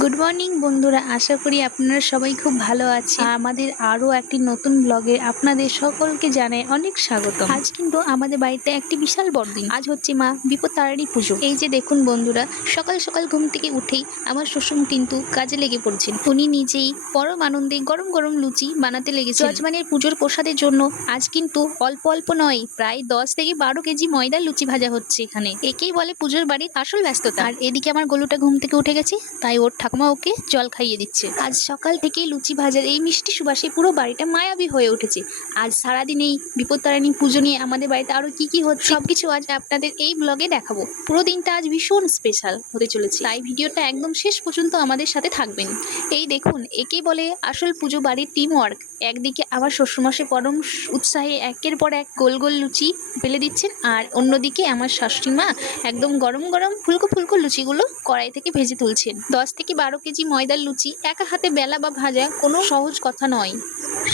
Good morning বন্ধুরা, আশা করি আপনারা সবাই খুব ভালো আছেন। আমাদের আরও একটি নতুন ব্লগে আপনাদের সকলকে জানাই অনেক স্বাগত। আজ কিন্তু আমাদের বাড়িতে একটি বিশাল বড়দিন। আজ হচ্ছে মা বিপত্তারিণী পুজো। এই যে দেখুন বন্ধুরা, সকাল সকাল ঘুম থেকে উঠেই আমার শ্বশুর কিন্তু কাজে লেগে পড়ছেন। উনি নিজেই পরম আনন্দে গরম গরম লুচি বানাতে লেগেছেন। যজমানের পুজোর প্রসাদের জন্য আজ কিন্তু অল্প অল্প নয়, প্রায় 10 থেকে 12 কেজি ময়দার লুচি ভাজা হচ্ছে এখানে। একেই বলে পুজোর বাড়ির আসল ব্যস্ততা। আর এদিকে আমার গলুটা ঘুম থেকে উঠে গেছে, তাই ওর ঠাকুমা ওকে জল খাইয়ে দিচ্ছে। আজ সকাল থেকেই লুচি ভাজার এই মিষ্টি সুবাসে পুরো বাড়িটা মায়াবী হয়ে উঠেছে। আজ সারাদিন এই বিপত্তারিণী পুজো নিয়ে আমাদের বাড়িতে আরো কি হচ্ছে সবকিছু আজ আপনাদের এই ব্লগে দেখাবো। পুরো দিনটা আজ ভীষণ স্পেশাল হতে চলেছে, তাই ভিডিওটা একদম শেষ পর্যন্ত আমাদের সাথে থাকবেন। এই দেখুন, একে বলে আসল পুজো বাড়ির টিম ওয়ার্ক। একদিকে আমার শ্বশুরমশাই পরম উৎসাহে একের পর এক গোল গোল লুচি বেলে দিচ্ছেন, আর অন্যদিকে আমার শাশুড়ি মা একদম গরম গরম ফুলকো ফুলকো লুচিগুলো কড়াই থেকে ভেজে তুলছেন। 10 থেকে 12 কেজি ময়দার লুচি একা হাতে বেলা বা ভাজা কোনো সহজ কথা নয়।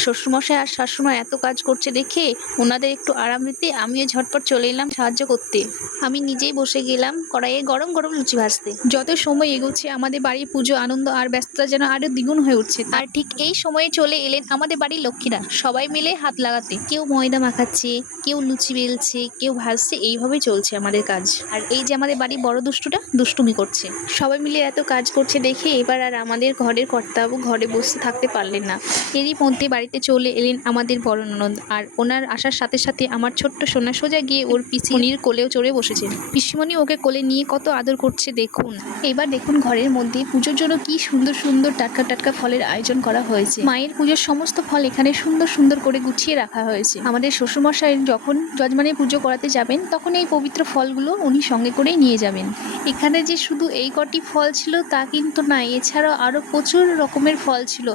শ্বশুরমশাই আর শাশুড়িমা এত কাজ করছে দেখে ওনাদের একটু আরাম দিতে আমিও ঝটপট চলে এলাম সাহায্য করতে। আমি নিজেই বসে গেলাম কড়াইয়ে গরম গরম লুচি ভাজতে। যত সময় এগোচ্ছে আমাদের বাড়ির পুজো আনন্দ আর ব্যস্ততা যেন আরো দ্বিগুণ হয়ে উঠছে। আর ঠিক এই সময়ে চলে এলেন আমাদের বাড়ির লক্ষ্মীরা, সবাই মিলে হাত লাগাতে। কেউ ময়দা মাখাচ্ছে, কেউ লুচি বেলছে, কেউ ভাজছে। এইভাবে চলছে আমাদের কাজ। আর এই যে আমাদের বাড়ির বড় দুষ্টুটা দুষ্টুমি করছে। সবাই মিলে এত কাজ করছে দেখে এবার আর আমাদের ঘরের কর্তাবাবু ঘরে বসে থাকতে পারলেন না। এরই মধ্যে বাড়িতে চলে এলেন আমাদের বড় ননদ, আর ওনার আসার সাথে সাথে আমার ছোট্ট সোনা সোজা গিয়ে ওর পিসিমণির কোলেও চড়ে বসেছেন। পিসিমণি ওকে কোলে নিয়ে কত আদর করছে দেখুন। এবার দেখুন ঘরের মধ্যে পুজোর জন্য কি সুন্দর সুন্দর টাটকা টাটকা ফলের আয়োজন করা হয়েছে। মায়ের পুজোর সমস্ত ফল এখানে সুন্দর সুন্দর করে গুছিয়ে রাখা হয়েছে। আমাদের শ্বশুরমশাই যখন যজমানের পুজো করাতে যাবেন তখন এই পবিত্র ফলগুলো উনি সঙ্গে করেই নিয়ে যাবেন। এখানে যে শুধু এই কটি ফল ছিল তা কিন্তু না, এছাড়াও আরও প্রচুর রকমের ফল ছিল।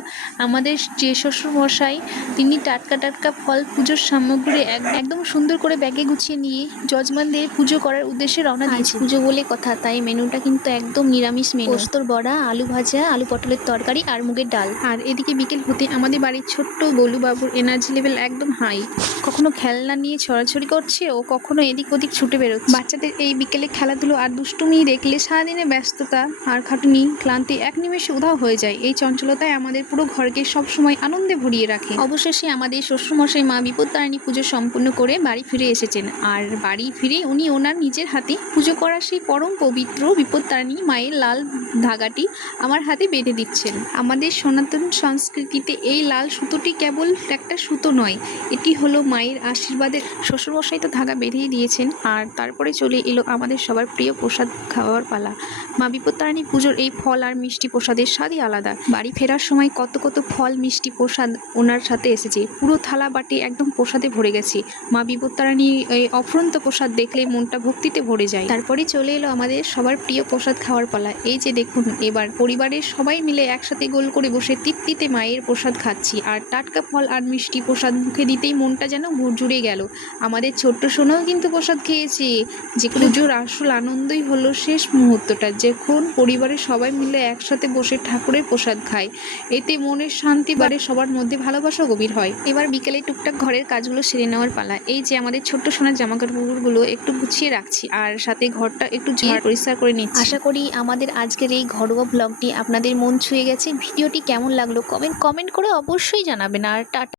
আমাদের যে শ্বশুরমশাই তিনি টাটকা টাটকা ফল পুজোর সামগ্রী একদম সুন্দর করে ব্যাগে গুছিয়ে নিয়ে যজমানদের পুজো করার উদ্দেশ্যে রওনা দিয়েছে। পুজো বলে কথা, তাই মেনুটা কিন্তু একদম নিরামিষ মেনু। পোস্তর বড়া, আলু ভাজা, আলু পটলের তরকারি আর মুগের ডাল। আর এদিকে বিকেল হতে আমাদের বাড়ির ছোট্ট গোলুবাবুর এনার্জি লেভেল একদম হাই। কখনো খেলনা নিয়ে ছড়াছড়ি করছে ও কখনো এদিক ওদিক ছুটে বেরোচ্ছে। বাচ্চাদের এই বিকেলে খেলাধুলো আর দুষ্টুমি দেখলে সারাদিনের ব্যস্ততা আর খাটুনি ক্লান্তি এক নিমেষে উধাও হয়ে যায়। এই চঞ্চলতায় আমাদের পুরো ঘরকে সবসময় আনন্দে ভরিয়ে রাখে। অবশেষে আমাদের শ্বশুরমশাই মা বিপত্তারিণী পুজো সম্পূর্ণ করে বাড়ি ফিরে এসেছেন। আর বাড়ি ফিরে উনি ওনার নিজের হাতে পুজো করা সেই পরম পবিত্র বিপত্তারিণী মায়ের লাল ধাগাটি আমার হাতে বেঁধে দিচ্ছেন। আমাদের সনাতন সংস্কৃতিতে এই লাল সুতোটি কেবল একটা সুতো নয়, এটি হলো মায়ের আশীর্বাদের। শ্বশুরমশাই তো ধাগা বেঁধেই দিয়েছেন, আর তারপরে চলে এলো আমাদের সবার প্রিয় প্রসাদ খাওয়ার পালা। মা বিপত্তারিণী পুজোর এই ফল আর মিষ্টি প্রসাদের স্বাদই আলাদা। বাড়ি ফেরার সময় কত কত ফল মিষ্টি প্রসাদ ওনার সাথে এসেছে, পুরো থালা বাটি একদম প্রসাদে ভরে গেছে। মা বিপত্তারিণী এই অফুরন্ত প্রসাদ দেখলে মনটা ভক্তিতে ভরে যায়। তারপরে চলে এলো আমাদের সবার প্রিয় প্রসাদ খাওয়ার পালা। এই যে দেখুন, এবার পরিবারের সবাই মিলে একসাথে গোল করে বসে তৃপ্তিতে মায়ের প্রসাদ খাচ্ছি। আর টাটকা ফল আর মিষ্টি প্রসাদ মুখে দিতেই মনটা যেন জুড়ে গেল। আমাদের ছোট্ট সোনাও কিন্তু প্রসাদ খেয়েছে। যে পুজোর আসল আনন্দই হলো শেষ মুহূর্তটা, যখন পরিবারের সবাই মিলে একসাথে বসে ঠাকুরের প্রসাদ খায়। এতে মনের শান্তি বাড়ে, সবার মধ্যে ভালোবাসা গভীর হয়। এবার বিকেলে টুকটাক ঘরের কাজগুলো সেরে নেওয়ার পালা। এই যে আমাদের ছোট্ট সোনার জামা কাপড়গুলো একটু গুছিয়ে রাখছি, আর সাথে ঘরটা একটু ঝাড় পরিষ্কার করে নিচ্ছি। আশা করি আমাদের আজকের এই ঘরোয়া ব্লগটি আপনাদের মন ছুঁয়ে গেছে। ভিডিওটি কেমন লাগলো কমেন্ট করে অবশ্যই জানাবেন। আর টাটা।